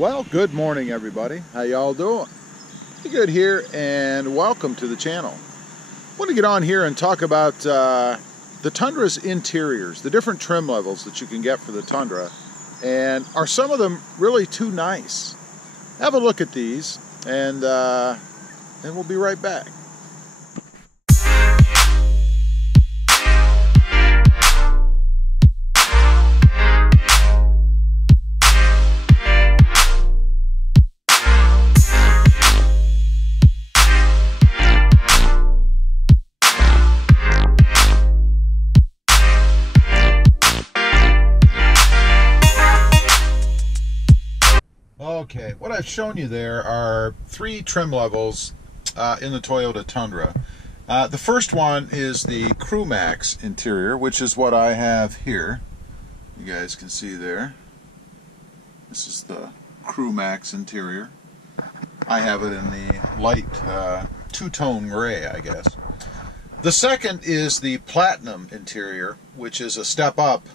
Well, good morning everybody. How y'all doing? Pretty good here, and welcome to the channel. I want to get on here and talk about the Tundra's interiors, the different trim levels that you can get for the Tundra, and are some of them really too nice? Have a look at these, and we'll be right back. Okay, what I've shown you there are three trim levels in the Toyota Tundra. The first one is the Crewmax interior, which is what I have here. You guys can see there. This is the Crewmax interior. I have it in the light two-tone gray, I guess. The second is the Platinum interior, which is a step up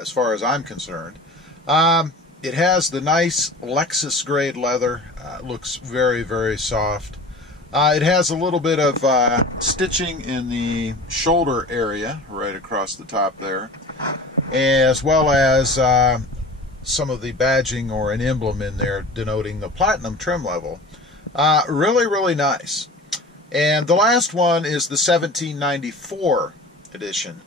as far as I'm concerned. It has the nice Lexus grade leather. Looks very, very soft. It has a little bit of stitching in the shoulder area right across the top there, as well as some of the badging or an emblem in there denoting the Platinum trim level. Really, really nice. And the last one is the 1794 edition,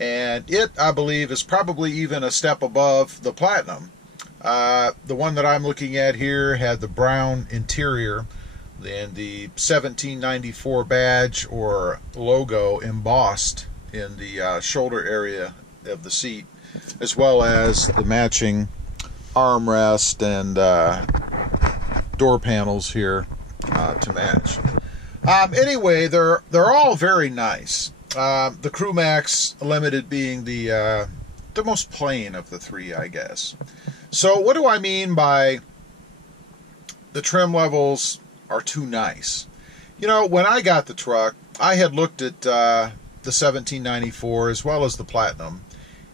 and it, I believe, is probably even a step above the Platinum. The one that I'm looking at here had the brown interior and the 1794 badge or logo embossed in the shoulder area of the seat, as well as the matching armrest and door panels here to match. Anyway, they're all very nice. The Crewmax Limited being the most plain of the three, I guess. So what do I mean by the trim levels are too nice? You know, when I got the truck, I had looked at the 1794 as well as the Platinum,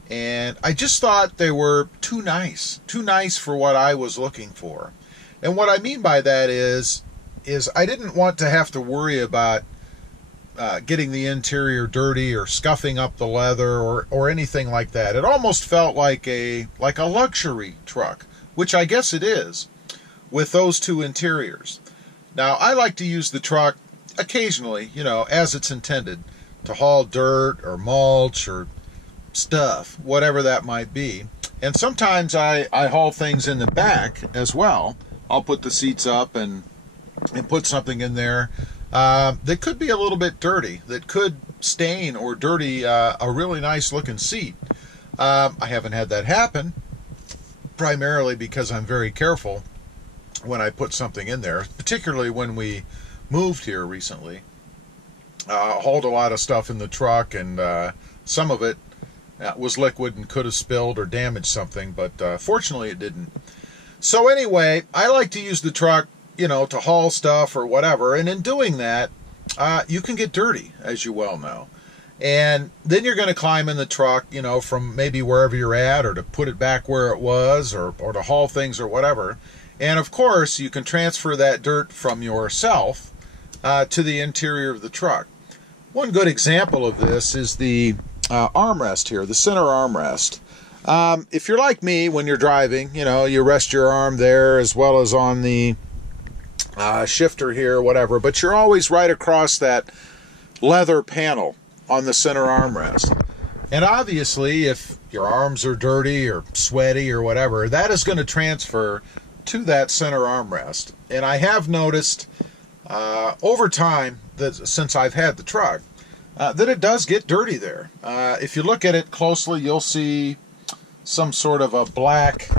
and I just thought they were too nice for what I was looking for. And what I mean by that is I didn't want to have to worry about getting the interior dirty or scuffing up the leather or anything like that. It almost felt like a luxury truck, which I guess it is, with those two interiors. Now, I like to use the truck occasionally, you know, as it's intended, to haul dirt or mulch or stuff, whatever that might be. And sometimes I haul things in the back as well. I'll put the seats up and put something in there that could be a little bit dirty, that could stain or dirty a really nice looking seat. I haven't had that happen, primarily because I'm very careful when I put something in there, particularly when we moved here recently. Hauled a lot of stuff in the truck, and some of it was liquid and could have spilled or damaged something, but fortunately it didn't. So anyway, I like to use the truck, you know, to haul stuff or whatever, and in doing that, you can get dirty, as you well know. And then you're going to climb in the truck, you know, from maybe wherever you're at, or to put it back where it was, or to haul things or whatever. And of course, you can transfer that dirt from yourself to the interior of the truck. One good example of this is the armrest here, the center armrest. If you're like me, when you're driving, you know, you rest your arm there as well as on the shifter here, whatever, but you're always right across that leather panel on the center armrest. And obviously, if your arms are dirty or sweaty or whatever, that is going to transfer to that center armrest. And I have noticed over time, that since I've had the truck, that it does get dirty there. If you look at it closely, you'll see some sort of a black,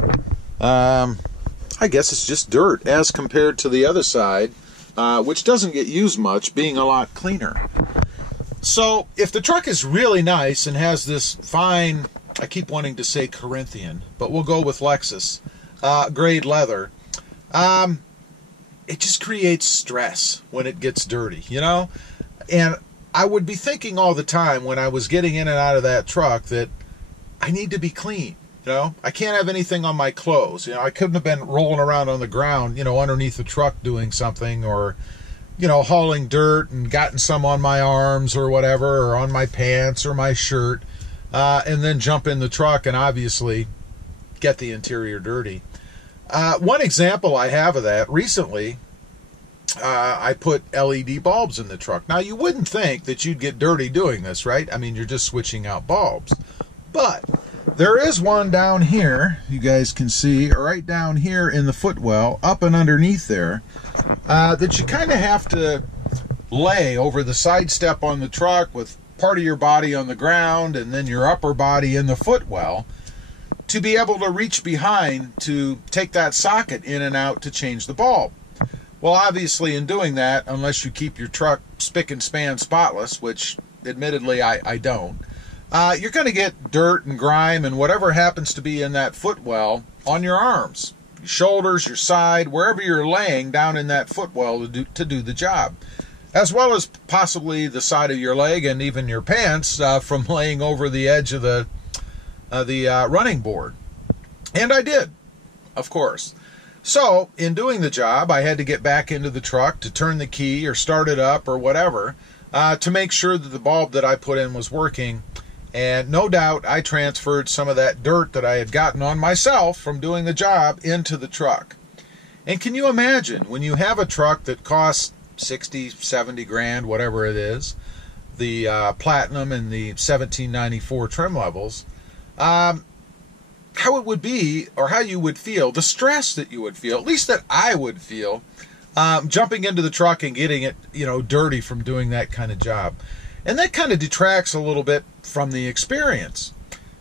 I guess it's just dirt as compared to the other side, which doesn't get used much, being a lot cleaner. So if the truck is really nice and has this fine, I keep wanting to say Corinthian, but we'll go with Lexus grade leather, it just creates stress when it gets dirty, you know? And I would be thinking all the time when I was getting in and out of that truck that I need to be clean. You know, I can't have anything on my clothes. You know, I couldn't have been rolling around on the ground, you know, underneath the truck doing something, or, you know, hauling dirt and gotten some on my arms or whatever, or on my pants or my shirt, and then jump in the truck and obviously get the interior dirty. One example I have of that recently, I put LED bulbs in the truck. Now, you wouldn't think that you'd get dirty doing this, right? I mean, you're just switching out bulbs. But there is one down here, you guys can see, right down here in the footwell, up and underneath there, that you kind of have to lay over the side step on the truck with part of your body on the ground and then your upper body in the footwell to be able to reach behind to take that socket in and out to change the bulb. Well, obviously, in doing that, unless you keep your truck spick and span spotless, which admittedly I don't, you're going to get dirt and grime and whatever happens to be in that footwell on your arms, your shoulders, your side, wherever you're laying down in that footwell to do the job, as well as possibly the side of your leg and even your pants from laying over the edge of the running board. And I did, of course. So, in doing the job, I had to get back into the truck to turn the key or start it up or whatever to make sure that the bulb that I put in was working. And no doubt I transferred some of that dirt that I had gotten on myself from doing the job into the truck. And can you imagine, when you have a truck that costs 60, 70 grand, whatever it is, the Platinum and the 1794 trim levels, how it would be, or how you would feel, the stress that you would feel, at least that I would feel, jumping into the truck and getting it, you know, dirty from doing that kind of job. And that kind of detracts a little bit from the experience.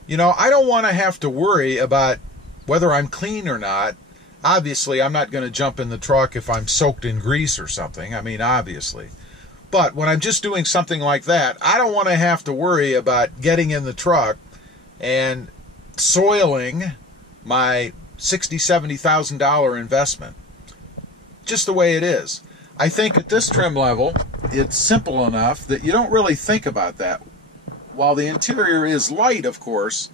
You know, I don't want to have to worry about whether I'm clean or not. Obviously, I'm not going to jump in the truck if I'm soaked in grease or something. I mean, obviously. But when I'm just doing something like that, I don't want to have to worry about getting in the truck and soiling my $60,000, $70,000 investment. Just the way it is. I think at this trim level, it's simple enough that you don't really think about that. While the interior is light, of course,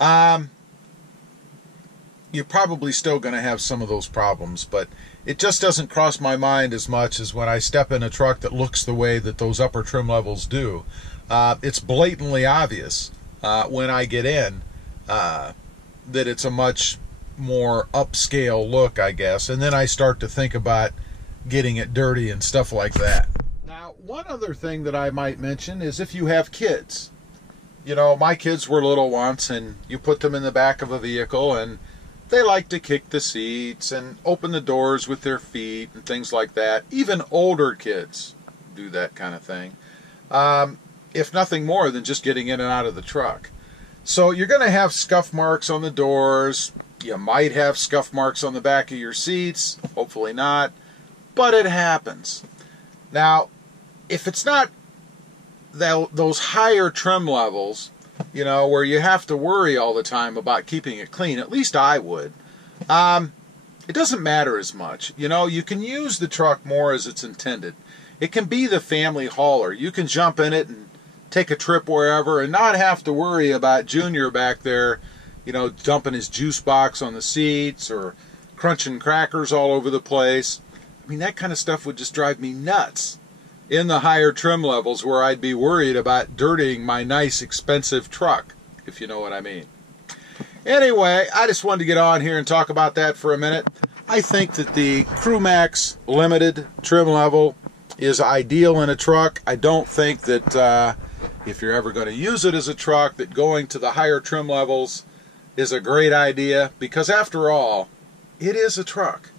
you're probably still going to have some of those problems, but it just doesn't cross my mind as much as when I step in a truck that looks the way that those upper trim levels do. It's blatantly obvious when I get in that it's a much more upscale look, I guess, and then I start to think about getting it dirty and stuff like that. Now, one other thing that I might mention is if you have kids. You know, my kids were little once, and you put them in the back of a vehicle, and they like to kick the seats and open the doors with their feet and things like that. Even older kids do that kind of thing, if nothing more than just getting in and out of the truck. So you're going to have scuff marks on the doors. You might have scuff marks on the back of your seats. Hopefully not. But it happens. Now, if it's not those higher trim levels, you know, where you have to worry all the time about keeping it clean, at least I would, it doesn't matter as much. You know, you can use the truck more as it's intended. It can be the family hauler. You can jump in it and take a trip wherever and not have to worry about Junior back there, you know, dumping his juice box on the seats or crunching crackers all over the place. I mean, that kind of stuff would just drive me nuts in the higher trim levels, where I'd be worried about dirtying my nice, expensive truck, if you know what I mean. Anyway, I just wanted to get on here and talk about that for a minute. I think that the Crewmax Limited trim level is ideal in a truck. I don't think that if you're ever going to use it as a truck, that going to the higher trim levels is a great idea, because after all, it is a truck.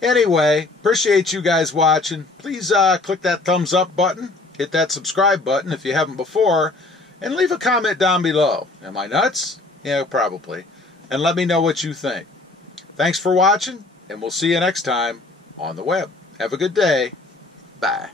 Anyway, appreciate you guys watching. Please click that thumbs up button, hit that subscribe button if you haven't before, and leave a comment down below. Am I nuts? Yeah, probably. And let me know what you think. Thanks for watching, and we'll see you next time on the web. Have a good day. Bye.